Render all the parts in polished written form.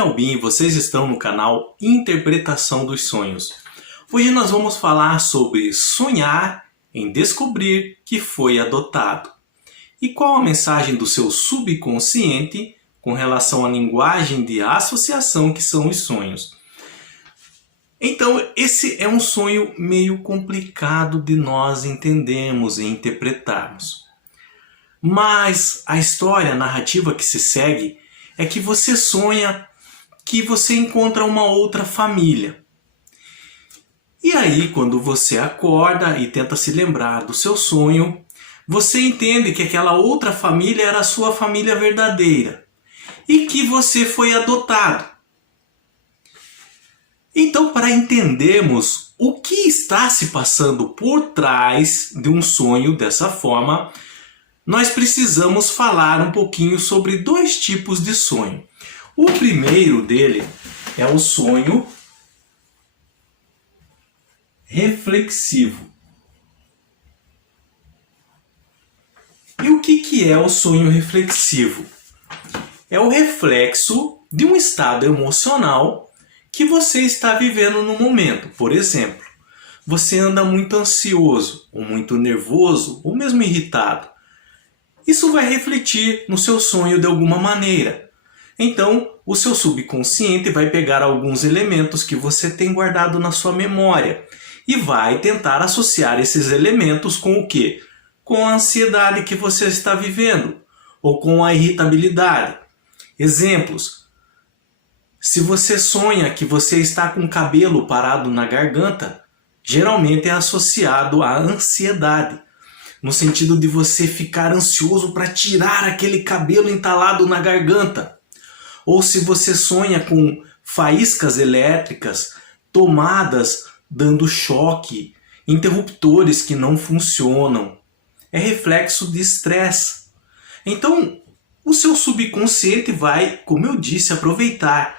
nome é Albin e vocês estão no canal Interpretação dos Sonhos. Hoje nós vamos falar sobre sonhar em descobrir que foi adotado. E qual a mensagem do seu subconsciente com relação à linguagem de associação que são os sonhos. Então, esse é um sonho meio complicado de nós entendermos e interpretarmos. Mas a história, a narrativa que se segue é que você sonha que você encontra uma outra família. E aí, quando você acorda e tenta se lembrar do seu sonho, você entende que aquela outra família era a sua família verdadeira e que você foi adotado. Então, para entendermos o que está se passando por trás de um sonho dessa forma, nós precisamos falar um pouquinho sobre dois tipos de sonho. O primeiro dele é o sonho reflexivo. E o que é o sonho reflexivo? É o reflexo de um estado emocional que você está vivendo no momento. Por exemplo, você anda muito ansioso, ou muito nervoso, ou mesmo irritado. Isso vai refletir no seu sonho de alguma maneira. Então, o seu subconsciente vai pegar alguns elementos que você tem guardado na sua memória e vai tentar associar esses elementos com o quê? Com a ansiedade que você está vivendo ou com a irritabilidade. Exemplos. Se você sonha que você está com o cabelo parado na garganta, geralmente é associado à ansiedade. No sentido de você ficar ansioso para tirar aquele cabelo entalado na garganta. Ou se você sonha com faíscas elétricas, tomadas dando choque, interruptores que não funcionam. É reflexo de estresse. Então, o seu subconsciente vai, como eu disse, aproveitar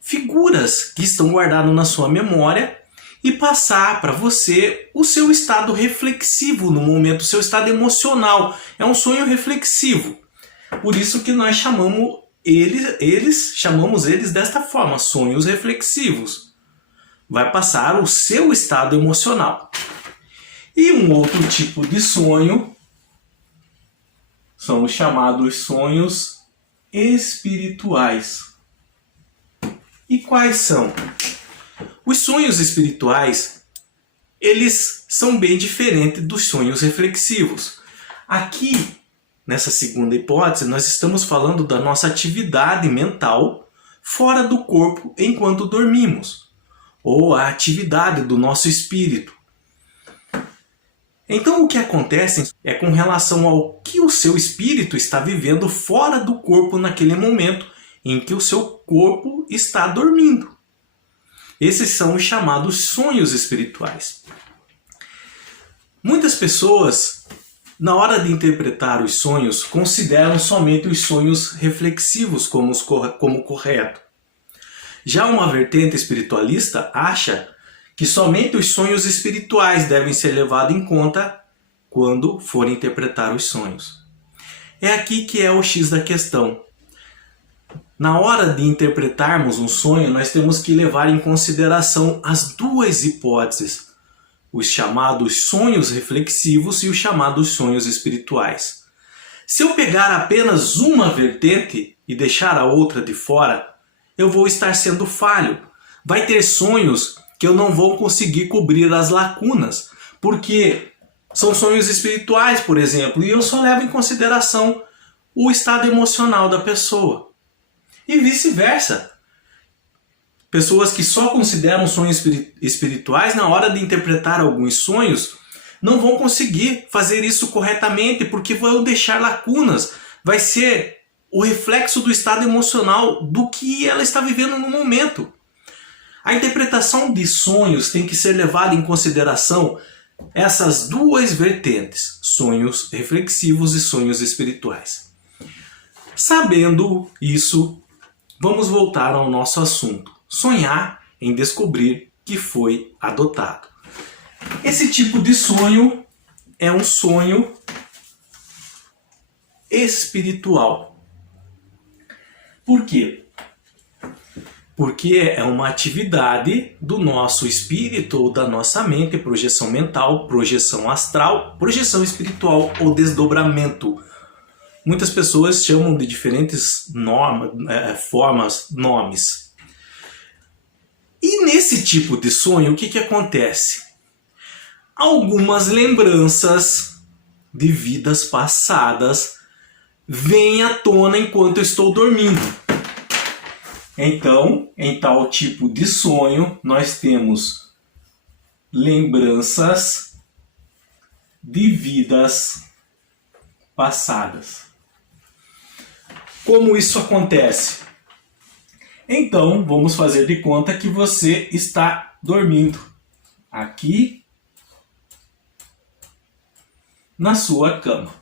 figuras que estão guardadas na sua memória e passar para você o seu estado reflexivo no momento, o seu estado emocional. É um sonho reflexivo. Por isso que nós chamamos eles desta forma, sonhos reflexivos. Vai passar o seu estado emocional. E um outro tipo de sonho são os chamados sonhos espirituais. E quais são? Os sonhos espirituais, eles são bem diferentes dos sonhos reflexivos. Aqui, nessa segunda hipótese, nós estamos falando da nossa atividade mental fora do corpo enquanto dormimos, ou a atividade do nosso espírito. Então o que acontece é com relação ao que o seu espírito está vivendo fora do corpo naquele momento em que o seu corpo está dormindo. Esses são os chamados sonhos espirituais. Muitas pessoas, na hora de interpretar os sonhos, consideram somente os sonhos reflexivos como correto. Já uma vertente espiritualista acha que somente os sonhos espirituais devem ser levados em conta quando for interpretar os sonhos. É aqui que é o X da questão. Na hora de interpretarmos um sonho, nós temos que levar em consideração as duas hipóteses, os chamados sonhos reflexivos e os chamados sonhos espirituais. Se eu pegar apenas uma vertente e deixar a outra de fora, eu vou estar sendo falho. Vai ter sonhos que eu não vou conseguir cobrir as lacunas, porque são sonhos espirituais, por exemplo, e eu só levo em consideração o estado emocional da pessoa. E vice-versa. Pessoas que só consideram sonhos espirituais, na hora de interpretar alguns sonhos, não vão conseguir fazer isso corretamente, porque vão deixar lacunas. Vai ser o reflexo do estado emocional do que ela está vivendo no momento. A interpretação de sonhos tem que ser levada em consideração essas duas vertentes, sonhos reflexivos e sonhos espirituais. Sabendo isso, vamos voltar ao nosso assunto. Sonhar em descobrir que foi adotado. Esse tipo de sonho é um sonho espiritual. Por quê? Porque é uma atividade do nosso espírito ou da nossa mente, projeção mental, projeção astral, projeção espiritual ou desdobramento. Muitas pessoas chamam de diferentes formas, nomes. E nesse tipo de sonho, o que acontece? Algumas lembranças de vidas passadas vêm à tona enquanto eu estou dormindo. Então, em tal tipo de sonho, nós temos lembranças de vidas passadas. Como isso acontece? Então, vamos fazer de conta que você está dormindo aqui na sua cama.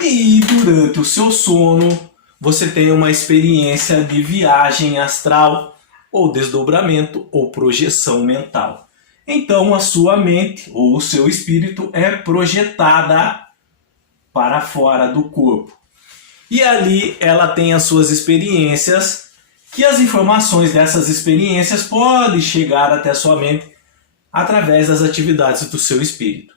E durante o seu sono, você tem uma experiência de viagem astral, ou desdobramento, ou projeção mental. Então a sua mente, ou o seu espírito, é projetada para fora do corpo. E ali ela tem as suas experiências, que as informações dessas experiências podem chegar até a sua mente através das atividades do seu espírito.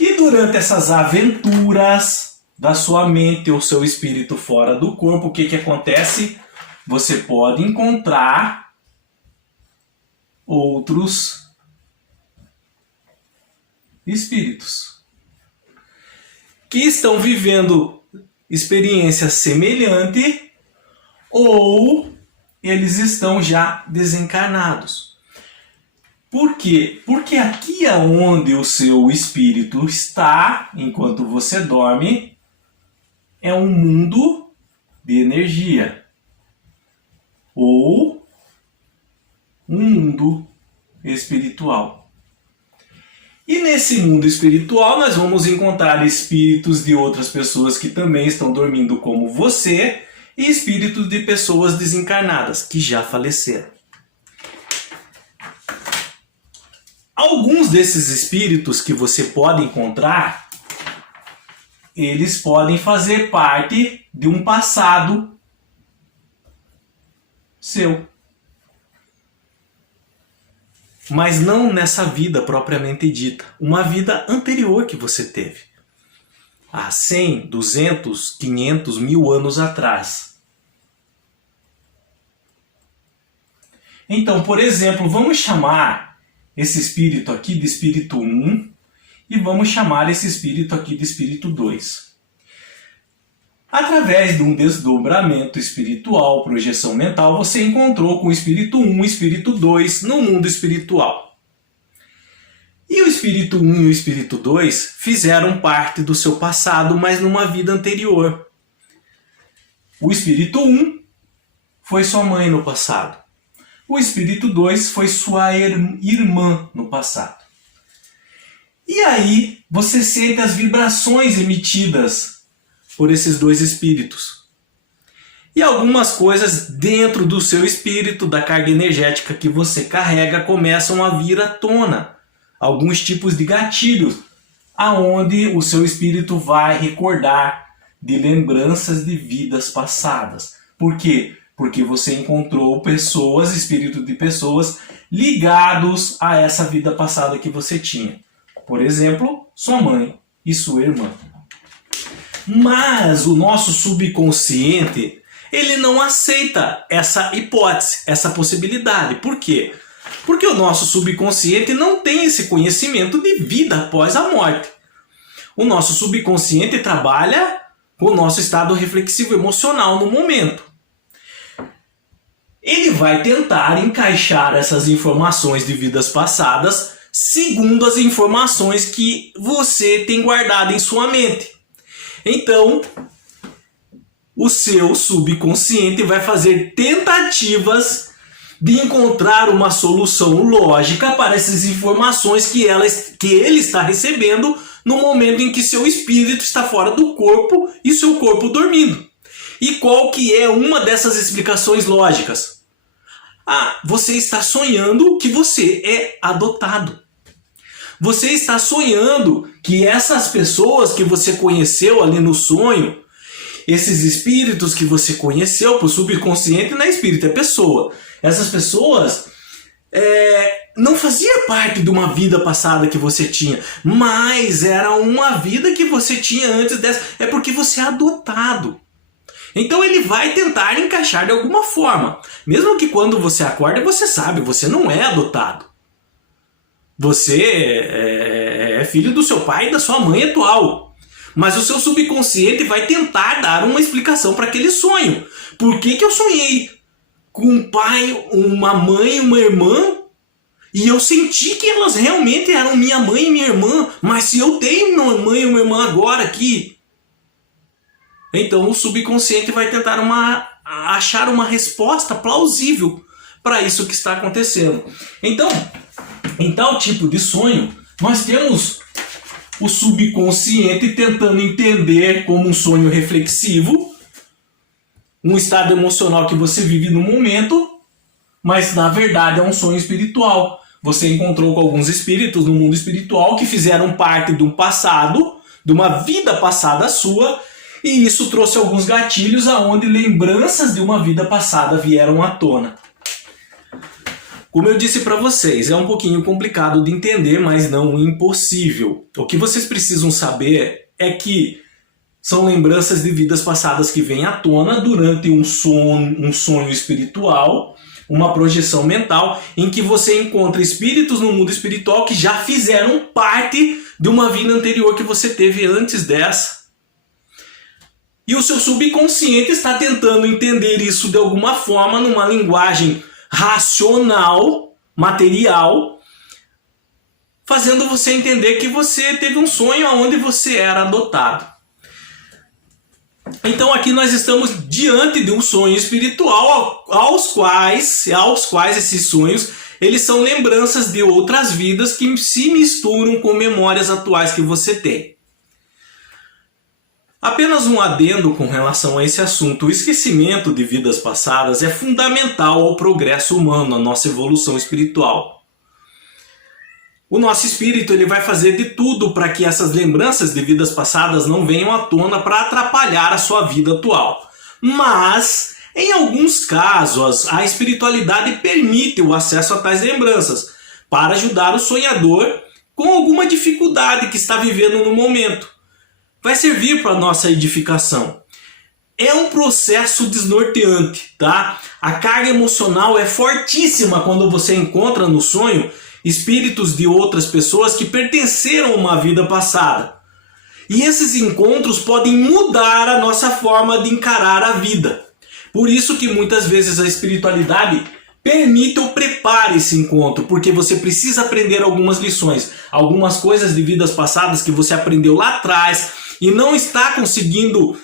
E durante essas aventuras da sua mente ou seu espírito fora do corpo, o que acontece? Você pode encontrar outros espíritos que estão vivendo experiência semelhante ou eles estão já desencarnados. Por quê? Porque aqui é onde o seu espírito está, enquanto você dorme, é um mundo de energia ou um mundo espiritual. E nesse mundo espiritual nós vamos encontrar espíritos de outras pessoas que também estão dormindo como você e espíritos de pessoas desencarnadas que já faleceram. Alguns desses espíritos que você pode encontrar, eles podem fazer parte de um passado seu. Mas não nessa vida propriamente dita. Uma vida anterior que você teve. Há 100, 200, 500, 1000 anos atrás. Então, por exemplo, vamos chamar esse espírito aqui de espírito 1 e vamos chamar esse espírito aqui de espírito 2. Através de um desdobramento espiritual, projeção mental, você encontrou com o espírito 1 e o espírito 2 no mundo espiritual. E o espírito 1 e o espírito 2 fizeram parte do seu passado, mas numa vida anterior. O espírito 1 foi sua mãe no passado. O espírito 2 foi sua irmã no passado. E aí você sente as vibrações emitidas por esses dois espíritos. E algumas coisas dentro do seu espírito, da carga energética que você carrega, começam a vir à tona. Alguns tipos de gatilhos, aonde o seu espírito vai recordar de lembranças de vidas passadas. Por quê? Porque você encontrou pessoas, espíritos de pessoas, ligados a essa vida passada que você tinha. Por exemplo, sua mãe e sua irmã. Mas o nosso subconsciente, ele não aceita essa hipótese, essa possibilidade. Por quê? Porque o nosso subconsciente não tem esse conhecimento de vida após a morte. O nosso subconsciente trabalha com o nosso estado reflexivo emocional no momento. Ele vai tentar encaixar essas informações de vidas passadas segundo as informações que você tem guardado em sua mente. Então, o seu subconsciente vai fazer tentativas de encontrar uma solução lógica para essas informações que ele está recebendo no momento em que seu espírito está fora do corpo e seu corpo dormindo. E qual que é uma dessas explicações lógicas? Você está sonhando que você é adotado. Você está sonhando que essas pessoas que você conheceu ali no sonho esses espíritos que você conheceu, para o subconsciente não é espírito, é pessoa. Essas pessoas não fazia parte de uma vida passada que você tinha, mas era uma vida que você tinha antes dessa. É porque você é adotado. Então ele vai tentar encaixar de alguma forma. Mesmo que quando você acorda, você sabe, você não é adotado. Você é filho do seu pai e da sua mãe atual. Mas o seu subconsciente vai tentar dar uma explicação para aquele sonho. Por que eu sonhei com um pai, uma mãe, uma irmã, e eu senti que elas realmente eram minha mãe e minha irmã, mas se eu tenho uma mãe e uma irmã agora aqui, então o subconsciente vai tentar achar uma resposta plausível para isso que está acontecendo. Então, em tal tipo de sonho, nós temos o subconsciente tentando entender como um sonho reflexivo, um estado emocional que você vive no momento, mas na verdade é um sonho espiritual. Você encontrou com alguns espíritos no mundo espiritual que fizeram parte de um passado, de uma vida passada sua, e isso trouxe alguns gatilhos aonde lembranças de uma vida passada vieram à tona. Como eu disse para vocês, é um pouquinho complicado de entender, mas não impossível. O que vocês precisam saber é que são lembranças de vidas passadas que vêm à tona durante um sonho espiritual, uma projeção mental, em que você encontra espíritos no mundo espiritual que já fizeram parte de uma vida anterior que você teve antes dessa. E o seu subconsciente está tentando entender isso de alguma forma numa linguagem racional, material, fazendo você entender que você teve um sonho onde você era adotado. Então aqui nós estamos diante de um sonho espiritual aos quais esses sonhos eles são lembranças de outras vidas que se misturam com memórias atuais que você tem. Apenas um adendo com relação a esse assunto. O esquecimento de vidas passadas é fundamental ao progresso humano, à nossa evolução espiritual. O nosso espírito ele vai fazer de tudo para que essas lembranças de vidas passadas não venham à tona para atrapalhar a sua vida atual. Mas, em alguns casos, a espiritualidade permite o acesso a tais lembranças para ajudar o sonhador com alguma dificuldade que está vivendo no momento. Vai servir para a nossa edificação. É um processo desnorteante, tá? A carga emocional é fortíssima quando você encontra no sonho espíritos de outras pessoas que pertenceram a uma vida passada. E esses encontros podem mudar a nossa forma de encarar a vida. Por isso que muitas vezes a espiritualidade permite ou prepara esse encontro, porque você precisa aprender algumas lições, algumas coisas de vidas passadas que você aprendeu lá atrás e não está conseguindo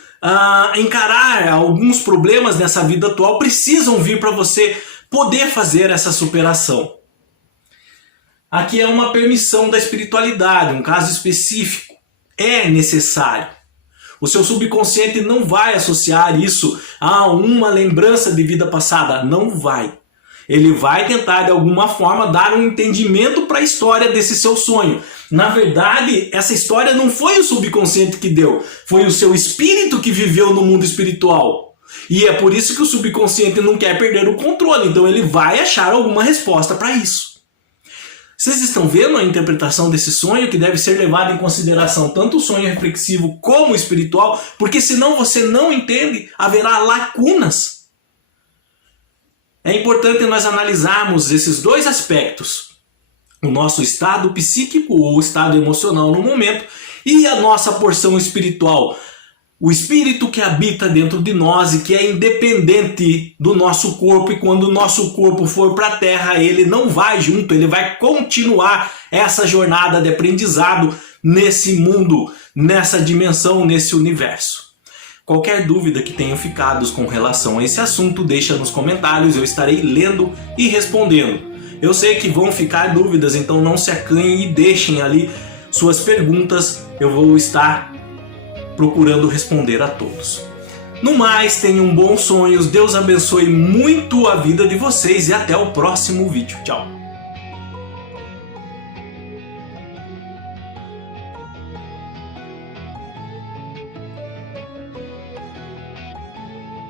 encarar alguns problemas nessa vida atual, precisam vir para você poder fazer essa superação. Aqui é uma permissão da espiritualidade, um caso específico. É necessário. O seu subconsciente não vai associar isso a uma lembrança de vida passada. Não vai. Ele vai tentar de alguma forma dar um entendimento para a história desse seu sonho. Na verdade, essa história não foi o subconsciente que deu. Foi o seu espírito que viveu no mundo espiritual. E é por isso que o subconsciente não quer perder o controle. Então ele vai achar alguma resposta para isso. Vocês estão vendo a interpretação desse sonho que deve ser levado em consideração tanto o sonho reflexivo como o espiritual, porque senão você não entende, haverá lacunas. É importante nós analisarmos esses dois aspectos, o nosso estado psíquico ou estado emocional no momento e a nossa porção espiritual, o espírito que habita dentro de nós e que é independente do nosso corpo, e quando o nosso corpo for para a Terra, ele não vai junto, ele vai continuar essa jornada de aprendizado nesse mundo, nessa dimensão, nesse universo. Qualquer dúvida que tenham ficado com relação a esse assunto, deixa nos comentários, eu estarei lendo e respondendo. Eu sei que vão ficar dúvidas, então não se acanhem e deixem ali suas perguntas, eu vou estar procurando responder a todos. No mais, tenham bons sonhos, Deus abençoe muito a vida de vocês e até o próximo vídeo. Tchau!